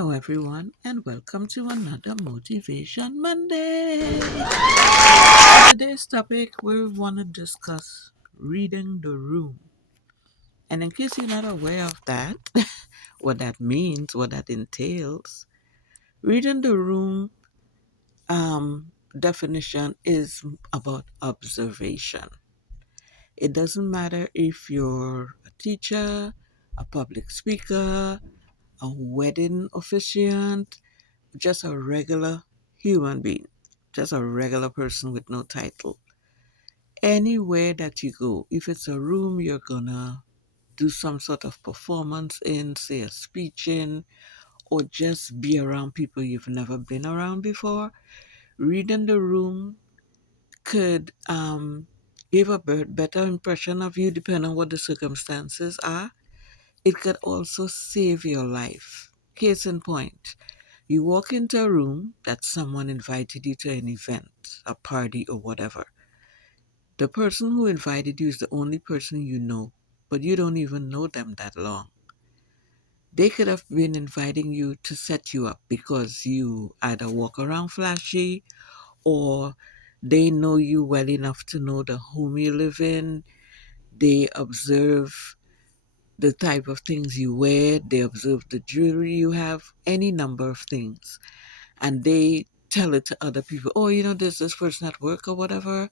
Hello, everyone, and welcome to another Motivation Monday. Today's topic we want to discuss reading the room. And in case you're not aware of that, what that means, what that entails, reading the room definition is about observation. It doesn't matter if you're a teacher, a public speaker, a wedding officiant, just a regular human being, just a regular person with no title. Anywhere that you go, if it's a room you're gonna do some sort of performance in, say a speech in, or just be around people you've never been around before, reading the room could give a better impression of you depending on what the circumstances are. It could also save your life. Case in point, you walk into a room that someone invited you to an event, a party, or whatever. The person who invited you is the only person you know, but you don't even know them that long. They could have been inviting you to set you up because you either walk around flashy or they know you well enough to know the home you live in. They observe the type of things you wear, they observe the jewelry you have, any number of things. And they tell it to other people. Oh, there's this person at work or whatever,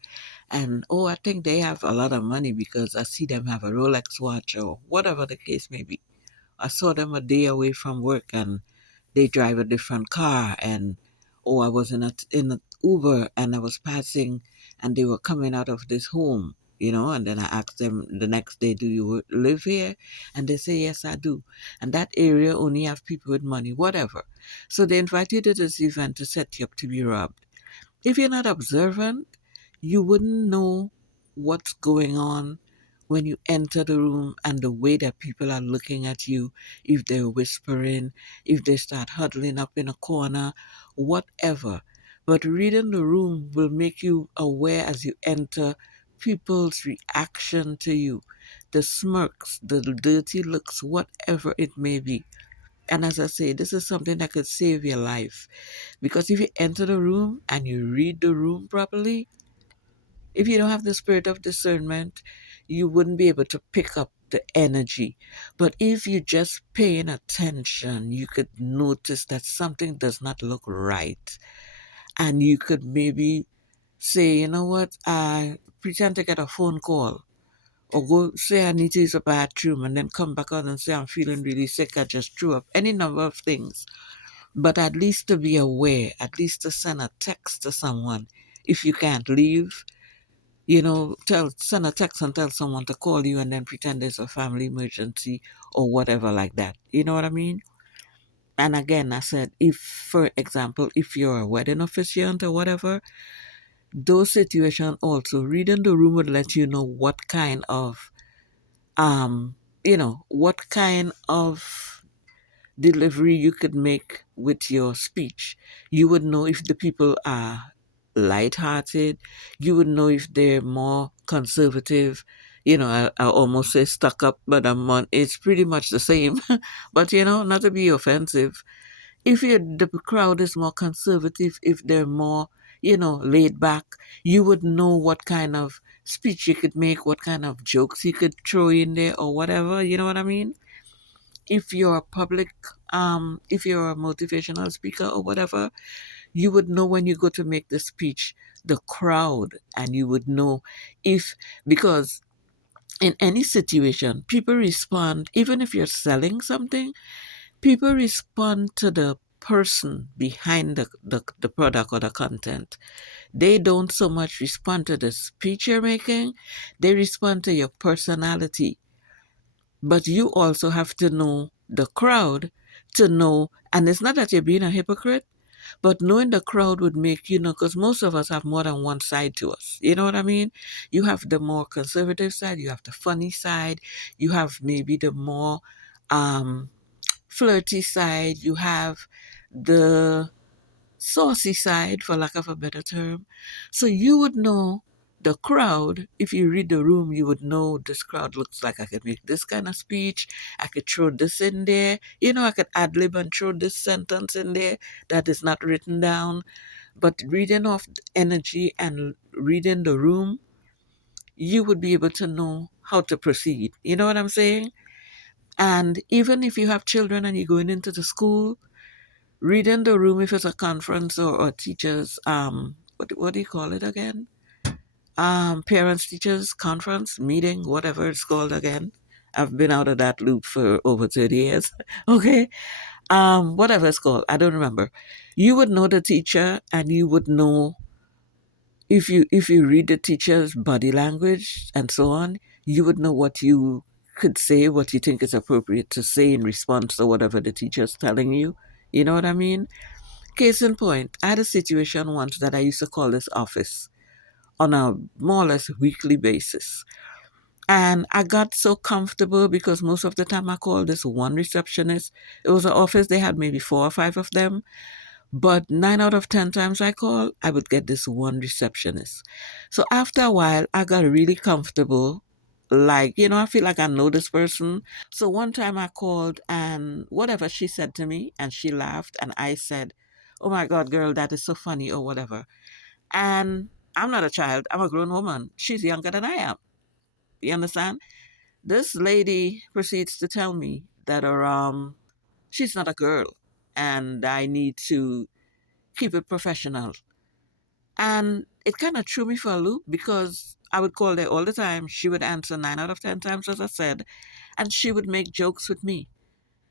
and oh, I think they have a lot of money because I see them have a Rolex watch or whatever the case may be. I saw them a day away from work and they drive a different car. And oh, I was in an Uber and I was passing and they were coming out of this home. And then I asked them the next day, do you live here? And they say, yes, I do. And that area only have people with money, whatever. So they invite you to this event to set you up to be robbed. If you're not observant, you wouldn't know what's going on when you enter the room and the way that people are looking at you, if they're whispering, if they start huddling up in a corner, whatever. But reading the room will make you aware as you enter people's reaction to you, the smirks, the dirty looks, whatever it may be. And as I say, this is something that could save your life. Because if you enter the room and you read the room properly, if you don't have the spirit of discernment, you wouldn't be able to pick up the energy. But if you're just paying attention, you could notice that something does not look right. And you could maybe say, you know what, I pretend to get a phone call. Or go say I need to use a bathroom and then come back out and say I'm feeling really sick. I just threw up. Any number of things. But at least to be aware, at least to send a text to someone. If you can't leave, send a text and tell someone to call you and then pretend there's a family emergency or whatever like that. You know what I mean? And again, I said, if, for example, if you're a wedding officiant or whatever, those situations also, reading the room would let you know um, what kind of delivery you could make with your speech. You would know if the people are light-hearted. You would know if they're more conservative. I almost say stuck up, but it's pretty much the same. But not to be offensive. If the crowd is more conservative, if they're more, laid back, you would know what kind of speech you could make, what kind of jokes you could throw in there or whatever. You know what I mean? If you're a public if you're a motivational speaker or whatever, you would know when you go to make the speech the crowd, and you would know if, because in any situation people respond. Even if you're selling something, people respond to the person behind the product or the content. They don't so much respond to the speech you're making, they respond to your personality. But you also have to know the crowd to know, and it's not that you're being a hypocrite, but knowing the crowd would make you know, because most of us have more than one side to us. You know what I mean? You have the more conservative side, you have the funny side, you have maybe the more um, flirty side, you have the saucy side, for lack of a better term. So you would know The crowd, if you read the room, you would know this crowd looks like I could make this kind of speech. I could throw this in there. I could ad lib and throw this sentence in there that is not written down. But reading off energy and reading the room, you would be able to know how to proceed. You know what I'm saying? And even if you have children and you're going into the school, reading the room if it's a conference or teachers, what do you call it again? Parents teachers conference meeting, whatever it's called again. I've been out of that loop for over 30 years. Okay. Whatever it's called, I don't remember. You would know the teacher, and you would know if you read the teacher's body language and so on, you would know what you could say, what you think is appropriate to say in response to whatever the teacher's telling you. You know what I mean? Case in point, I had a situation once that I used to call this office on a more or less weekly basis. And I got so comfortable because most of the time I called this one receptionist. It was an office, they had maybe 4 or 5 of them. But 9 out of 10 times I call, I would get this one receptionist. So after a while, I got really comfortable. Like, I feel like I know this person. So one time I called, and whatever she said to me, and she laughed, and I said, "Oh my God, girl, that is so funny," or whatever. And I'm not a child, I'm a grown woman. She's younger than I am. You understand? This lady proceeds to tell me that she's not a girl, and I need to keep it professional. And it kind of threw me for a loop because I would call there all the time. She would answer 9 out of 10 times, as I said, and she would make jokes with me.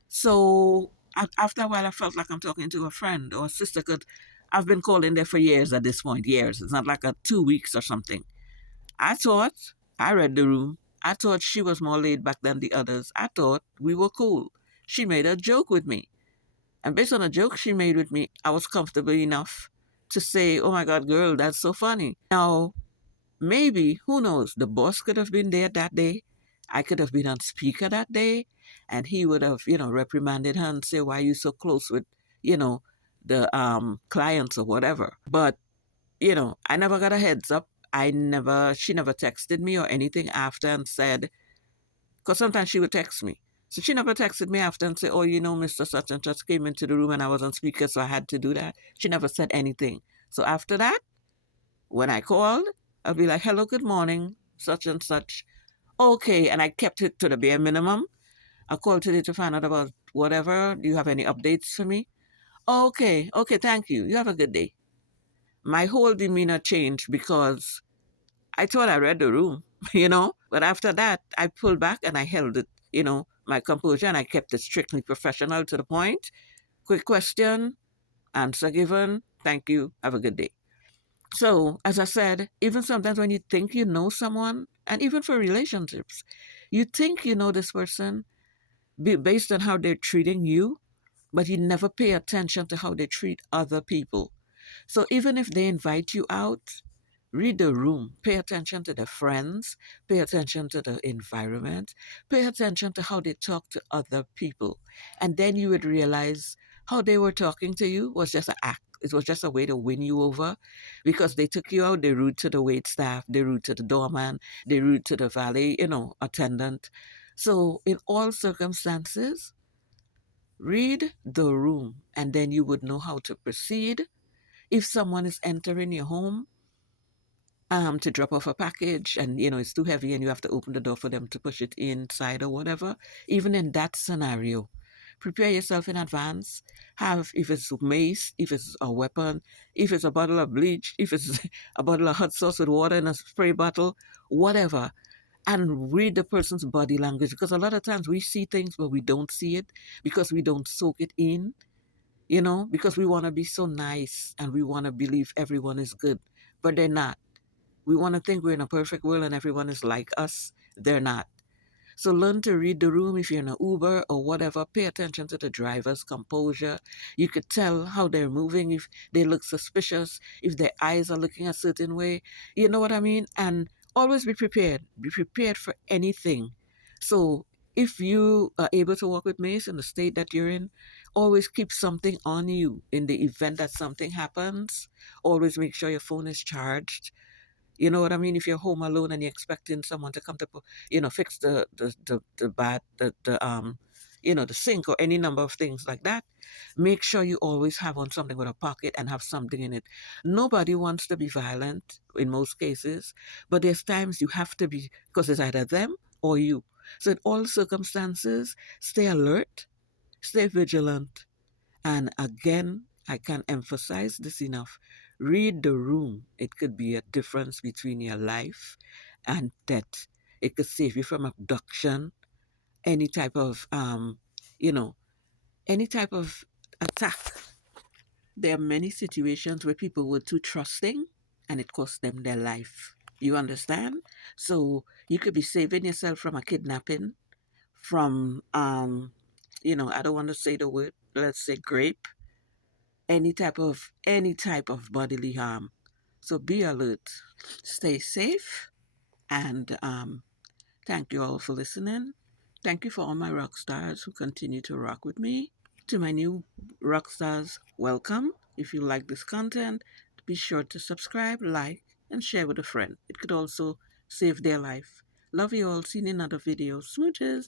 So after a while, I felt like I'm talking to a friend or a sister because I've been calling there for years at this point. Years. It's not like 2 weeks or something. I thought, I read the room. I thought she was more laid back than the others. I thought we were cool. She made a joke with me. And based on a joke she made with me, I was comfortable enough to say, "Oh my God, girl, that's so funny." Now, maybe, who knows, the boss could have been there that day. I could have been on speaker that day, and he would have, reprimanded her and say, "Why are you so close with, you know, the clients or whatever?" But, I never got a heads up. She never texted me or anything after and said, because sometimes she would text me. So she never texted me after and say, "Oh, Mr. Such and Such came into the room and I was on speaker, so I had to do that." She never said anything. So after that, when I called, I'll be like, "Hello, good morning, such and such." Okay, and I kept it to the bare minimum. I called today to find out about whatever. Do you have any updates for me? Okay, okay, thank you. You have a good day. My whole demeanor changed because I thought I read the room, But after that, I pulled back and I held it, my composure, and I kept it strictly professional to the point. Quick question, answer given. Thank you. Have a good day. So, as I said, even sometimes when you think you know someone, and even for relationships, you think you know this person based on how they're treating you, but you never pay attention to how they treat other people. So even if they invite you out, read the room, pay attention to the friends, pay attention to the environment, pay attention to how they talk to other people. And then you would realize how they were talking to you was just an act. It was just a way to win you over because they took you out, they rude to the wait staff, they rude to the doorman, they rude to the valet, attendant. So in all circumstances, read the room and then you would know how to proceed. If someone is entering your home to drop off a package and it's too heavy and you have to open the door for them to push it inside or whatever, even in that scenario, prepare yourself in advance. Have, if it's mace, if it's a weapon, if it's a bottle of bleach, if it's a bottle of hot sauce with water in a spray bottle, whatever, and read the person's body language, because a lot of times we see things but we don't see it because we don't soak it in, because we want to be so nice and we want to believe everyone is good, but they're not. We want to think we're in a perfect world and everyone is like us. They're not. So learn to read the room. If you're in an Uber or whatever, pay attention to the driver's composure. You could tell how they're moving, if they look suspicious, if their eyes are looking a certain way. You know what I mean? And always be prepared. Be prepared for anything. So if you are able to work with Mace in the state that you're in, always keep something on you in the event that something happens. Always make sure your phone is charged. You know what I mean? If you're home alone and you're expecting someone to come to, fix the bad, the sink or any number of things like that, make sure you always have on something with a pocket and have something in it. Nobody wants to be violent in most cases, but there's times you have to be because it's either them or you. So in all circumstances, stay alert, stay vigilant, and again, I can't emphasize this enough. Read the room. It could be a difference between your life and death. It could save you from abduction, any type of, you know, any type of attack. There are many situations where people were too trusting and it cost them their life. You understand? So you could be saving yourself from a kidnapping, from, I don't want to say the word, let's say grape, any type of bodily harm. So be alert, stay safe, and thank you all for listening. Thank you for all my rock stars who continue to rock with me. To my new rock stars, welcome. If you like this content, be sure to subscribe, like, and share with a friend. It could also save their life. Love you all. See you in another video. Smooches.